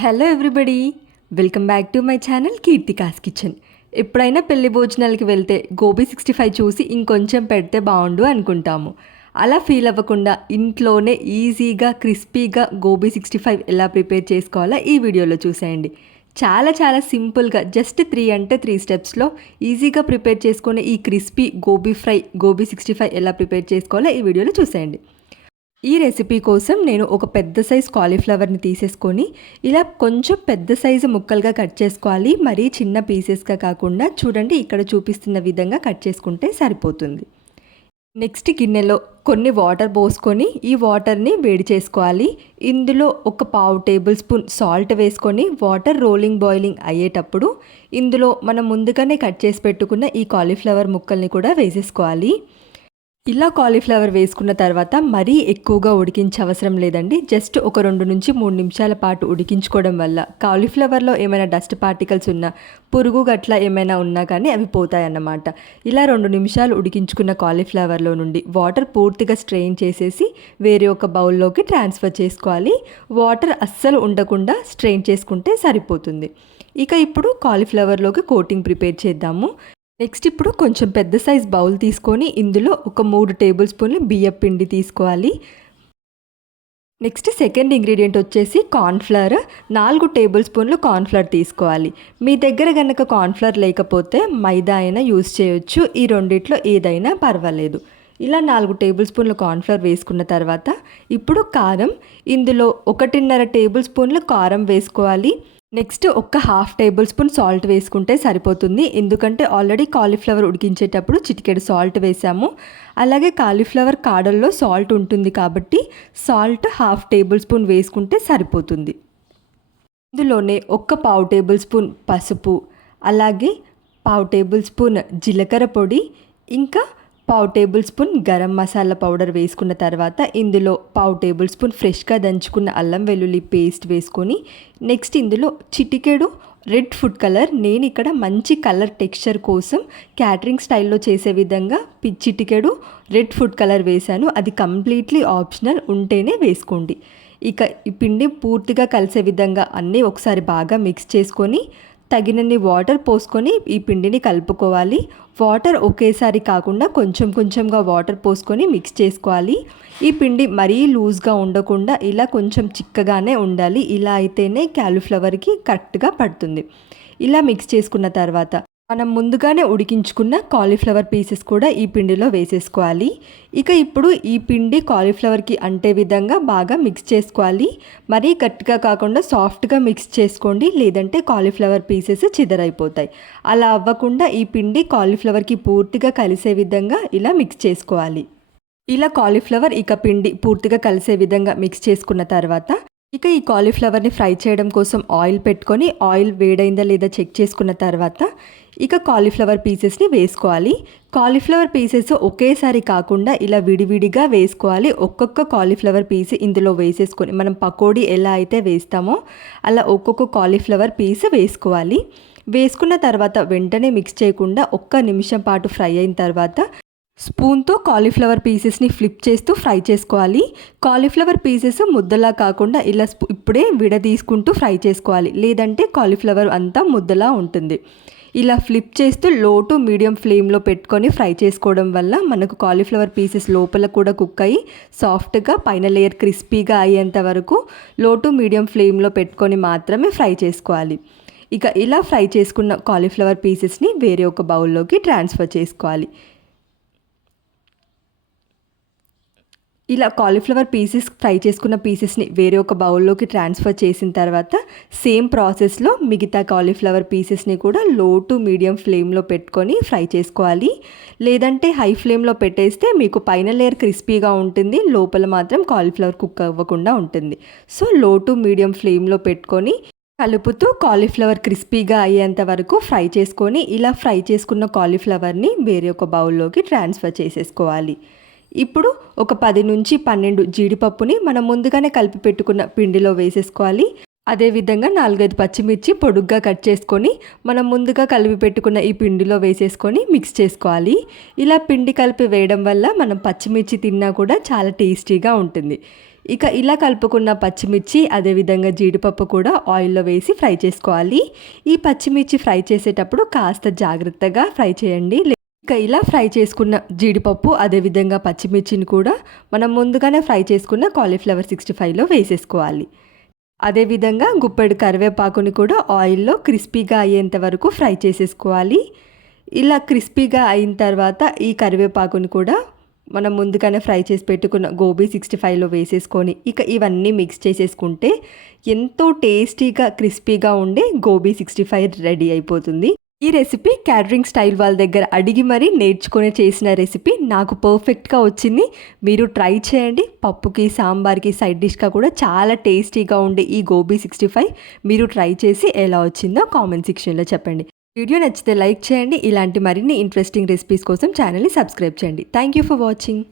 Hello everybody, welcome back to my channel Keerthika's kitchen. ఎప్పుడైనా పెళ్లి భోజనాలకి వెళ్తే గోబీ 65 చూసి ఇంకొంచెం పెడితే బాగుండు అనుకుంటాము. అలా ఫీల్ అవ్వకుండా ఇంట్లోనే ఈజీగా క్రిస్పీగా గోబీ 65 ఎలా ప్రిపేర్ చేసుకోవాలో ఈ వీడియోలో చూసేయండి. చాలా చాలా సింపుల్గా జస్ట్ 3 స్టెప్స్లో ఈజీగా ప్రిపేర్ చేసుకునే ఈ క్రిస్పీ గోబీ 65 ఎలా ప్రిపేర్ చేసుకోవాలో ఈ వీడియోలో చూసేయండి. ఈ రెసిపీ కోసం నేను ఒక పెద్ద సైజు కాలీఫ్లవర్ని తీసేసుకొని ఇలా కొంచెం పెద్ద సైజు ముక్కలుగా కట్ చేసుకోవాలి. మరీ చిన్న పీసెస్గా కాకుండా చూడండి ఇక్కడ చూపిస్తున్న విధంగా కట్ చేసుకుంటే సరిపోతుంది. నెక్స్ట్ గిన్నెలో కొన్ని వాటర్ పోసుకొని ఈ వాటర్ని వేడి చేసుకోవాలి. ఇందులో ఒక 1/2 టేబుల్ స్పూన్ సాల్ట్ వేసుకొని వాటర్ బాయిలింగ్ అయ్యేటప్పుడు ఇందులో మనం ముందుగానే కట్ చేసి పెట్టుకున్న ఈ కాలీఫ్లవర్ ముక్కల్ని కూడా వేసేసుకోవాలి. ఇలా కాలీఫ్లవర్ వేసుకున్న తర్వాత మరీ ఎక్కువగా ఉడికించే అవసరం లేదండి. జస్ట్ ఒక 2 నుంచి 3 నిమిషాల పాటు ఉడికించుకోవడం వల్ల కాలీఫ్లవర్లో ఏమైనా డస్ట్ పార్టికల్స్ ఉన్నా, పురుగు గట్ల ఏమైనా ఉన్నా కానీ అవి పోతాయన్నమాట. ఇలా 2 నిమిషాలు ఉడికించుకున్న కాలీఫ్లవర్లో నుండి వాటర్ పూర్తిగా స్ట్రెయిన్ చేసేసి వేరే ఒక బౌల్లోకి ట్రాన్స్ఫర్ చేసుకోవాలి. వాటర్ అస్సలు ఉండకుండా స్ట్రెయిన్ చేసుకుంటే సరిపోతుంది. ఇక ఇప్పుడు కాలీఫ్లవర్లోకి కోటింగ్ ప్రిపేర్ చేద్దాము. నెక్స్ట్ ఇప్పుడు కొంచెం పెద్ద సైజ్ బౌల్ తీసుకొని ఇందులో ఒక 3 టేబుల్ స్పూన్లు బియ్యం పిండి తీసుకోవాలి. నెక్స్ట్ సెకండ్ ఇంగ్రీడియంట్ వచ్చేసి కార్న్ఫ్లవర్, 4 టేబుల్ స్పూన్లు కార్న్ఫ్లవర్ తీసుకోవాలి. మీ దగ్గర కనుక కార్న్ఫ్లవర్ లేకపోతే మైదా అయినా యూస్ చేయొచ్చు. ఈ రెండిట్లో ఏదైనా పర్వాలేదు. ఇలా 4 టేబుల్ స్పూన్లు కార్న్ఫ్లవర్ వేసుకున్న తర్వాత ఇప్పుడు కారం, ఇందులో 1.5 టేబుల్ స్పూన్లు కారం వేసుకోవాలి. నెక్స్ట్ ఒక 1/2 టేబుల్ స్పూన్ సాల్ట్ వేసుకుంటే సరిపోతుంది. ఎందుకంటే ఆల్రెడీ కాలీఫ్లవర్ ఉడికించేటప్పుడు చిటికెడు సాల్ట్ వేసాము. అలాగే కాలీఫ్లవర్ కాడల్లో సాల్ట్ ఉంటుంది కాబట్టి సాల్ట్ 1/2 టేబుల్ స్పూన్ వేసుకుంటే సరిపోతుంది. ఇందులోనే ఒక 1/2 టేబుల్ స్పూన్ పసుపు, అలాగే 1/2 టేబుల్ స్పూన్ జీలకర్ర పొడి, ఇంకా 1/2 table spoon garam masala powder వేసుకున్న తర్వాత ఇందులో 1/2 టేబుల్ స్పూన్ ఫ్రెష్గా దంచుకున్న అల్లం వెల్లుల్లి పేస్ట్ వేసుకొని నెక్స్ట్ ఇందులో చిటికెడు రెడ్ ఫుడ్ కలర్, నేను ఇక్కడ మంచి కలర్ టెక్స్చర్ కోసం క్యాటరింగ్ స్టైల్లో చేసే విధంగా చిటికెడు రెడ్ ఫుడ్ కలర్ వేశాను. అది కంప్లీట్లీ ఆప్షనల్, ఉంటేనే వేసుకోండి. ఇక ఈ పిండి పూర్తిగా కలిసే విధంగా అన్నీ ఒకసారి బాగా మిక్స్ చేసుకొని తగినన్ని వాటర్ పోసుకొని ఈ పిండిని కలుపుకోవాలి. వాటర్ ఒకేసారి కాకుండా కొంచెం కొంచెంగా వాటర్ పోసుకొని మిక్స్ చేసుకోవాలి. ఈ పిండి మరీ లూజ్గా ఉండకుండా ఇలా కొంచెం చిక్కగానే ఉండాలి. ఇలా అయితేనే కాలీఫ్లవర్కి కరెక్ట్గా పడుతుంది. ఇలా మిక్స్ చేసుకున్న తర్వాత మనం ముందుగానే ఉడికించుకున్న కాలీఫ్లవర్ పీసెస్ కూడా ఈ పిండిలో వేసేసుకోవాలి. ఇక ఇప్పుడు ఈ పిండి కాలీఫ్లవర్కి అంటే విధంగా బాగా మిక్స్ చేసుకోవాలి. మరీ గట్టిగా కాకుండా సాఫ్ట్గా మిక్స్ చేసుకోండి, లేదంటే కాలీఫ్లవర్ పీసెస్ చిదరైపోతాయి. అలా అవ్వకుండా ఈ పిండి కాలీఫ్లవర్కి పూర్తిగా కలిసే విధంగా ఇలా మిక్స్ చేసుకోవాలి. ఇలా కాలీఫ్లవర్ పిండి పూర్తిగా కలిసే విధంగా మిక్స్ చేసుకున్న తర్వాత ఇక ఈ కాలీఫ్లవర్ని ఫ్రై చేయడం కోసం ఆయిల్ పెట్టుకొని ఆయిల్ వేడైందా లేదా చెక్ చేసుకున్న తర్వాత ఇక కాలీఫ్లవర్ పీసెస్ని వేసుకోవాలి. కాలీఫ్లవర్ పీసెస్ ఒకేసారి కాకుండా ఇలా విడివిడిగా వేసుకోవాలి. ఒక్కొక్క కాలీఫ్లవర్ పీస్ ఇందులో వేసేసుకొని మనం పకోడీ ఎలా అయితే వేస్తామో అలా ఒక్కొక్క కాలీఫ్లవర్ పీస్ వేసుకోవాలి. వేసుకున్న తర్వాత వెంటనే మిక్స్ చేయకుండా 1 నిమిషం పాటు ఫ్రై అయిన తర్వాత స్పూన్తో కాలీఫ్లవర్ పీసెస్ని ఫ్లిప్ చేస్తూ ఫ్రై చేసుకోవాలి. కాలీఫ్లవర్ పీసెస్ ముద్దలా కాకుండా ఇలా ఇప్పుడే విడదీసుకుంటూ ఫ్రై చేసుకోవాలి, లేదంటే కాలీఫ్లవర్ అంతా ముద్దలా ఉంటుంది. ఇలా ఫ్లిప్ చేస్తూ లో టు మీడియం ఫ్లేమ్లో పెట్టుకొని ఫ్రై చేసుకోవడం వల్ల మనకు కాలీఫ్లవర్ పీసెస్ లోపల కూడా కుక్ అయ్యి సాఫ్ట్గా పైన లేయర్ క్రిస్పీగా అయ్యేంత వరకు లో టు మీడియం ఫ్లేమ్లో పెట్టుకొని మాత్రమే ఫ్రై చేసుకోవాలి. ఇక ఇలా ఫ్రై చేసుకున్న కాలీఫ్లవర్ పీసెస్ని వేరే ఒక బౌల్లోకి ట్రాన్స్ఫర్ చేసుకోవాలి. ఇలా కాలీఫ్లవర్ పీసెస్ ఫ్రై చేసుకున్న పీసెస్ని వేరే ఒక బౌల్లోకి ట్రాన్స్ఫర్ చేసిన తర్వాత సేమ్ ప్రాసెస్లో మిగతా కాలీఫ్లవర్ పీసెస్ని కూడా లో టు మీడియం ఫ్లేమ్లో పెట్టుకొని ఫ్రై చేసుకోవాలి. లేదంటే హై ఫ్లేమ్లో పెట్టేస్తే మీకు పైన లేయర్ క్రిస్పీగా ఉంటుంది, లోపల మాత్రం కాలీఫ్లవర్ కుక్ అవ్వకుండా ఉంటుంది. సో లో టు మీడియం ఫ్లేమ్లో పెట్టుకొని కలుపుతూ కాలీఫ్లవర్ క్రిస్పీగా అయ్యేంత వరకు ఫ్రై చేసుకొని ఇలా ఫ్రై చేసుకున్న కాలీఫ్లవర్ని వేరే ఒక బౌల్లోకి ట్రాన్స్ఫర్ చేసేసుకోవాలి. ఇప్పుడు ఒక 10 నుంచి 12 జీడిపప్పుని మనం ముందుగానే కలిపి పెట్టుకున్న పిండిలో వేసేసుకోవాలి. అదేవిధంగా 4-5 పచ్చిమిర్చి పొడుగ్గా కట్ చేసుకొని మనం ముందుగా కలిపి పెట్టుకున్న ఈ పిండిలో వేసేసుకొని మిక్స్ చేసుకోవాలి. ఇలా పిండి కలిపి వేయడం వల్ల మనం పచ్చిమిర్చి తిన్నా కూడా చాలా టేస్టీగా ఉంటుంది. ఇక ఇలా కలుపుకున్న పచ్చిమిర్చి అదేవిధంగా జీడిపప్పు కూడా ఆయిల్లో వేసి ఫ్రై చేసుకోవాలి. ఈ పచ్చిమిర్చి ఫ్రై చేసేటప్పుడు కాస్త జాగ్రత్తగా ఫ్రై చేయండి. ఇక ఇలా ఫ్రై చేసుకున్న జీడిపప్పు అదేవిధంగా పచ్చిమిర్చిని కూడా మనం ముందుగానే ఫ్రై చేసుకున్న కాలీఫ్లవర్ 65లో వేసేసుకోవాలి. అదేవిధంగా గుప్పెడు కరివేపాకుని కూడా ఆయిల్లో క్రిస్పీగా అయ్యేంత వరకు ఫ్రై చేసేసుకోవాలి. ఇలా క్రిస్పీగా అయిన తర్వాత ఈ కరివేపాకుని కూడా మనం ముందుగానే ఫ్రై చేసి పెట్టుకున్న గోబీ 65లో వేసేసుకొని ఇక ఇవన్నీ మిక్స్ చేసేసుకుంటే ఎంతో టేస్టీగా క్రిస్పీగా ఉండే గోబీ 65 రెడీ అయిపోతుంది. ఈ రెసిపీ క్యాటరింగ్ స్టైల్ వాళ్ళ దగ్గర అడిగి మరీ నేర్చుకొని చేసిన రెసిపీ నాకు పర్ఫెక్ట్గా వచ్చింది. మీరు ట్రై చేయండి. పప్పుకి సాంబార్కి సైడ్ డిష్గా కూడా చాలా టేస్టీగా ఉండే ఈ గోబీ 65 మీరు ట్రై చేసి ఎలా వచ్చిందో కామెంట్ సెక్షన్లో చెప్పండి. వీడియో నచ్చితే లైక్ చేయండి. ఇలాంటి మరిన్ని ఇంట్రెస్టింగ్ రెసిపీస్ కోసం ఛానల్ని సబ్స్క్రైబ్ చేయండి. Thank you for watching.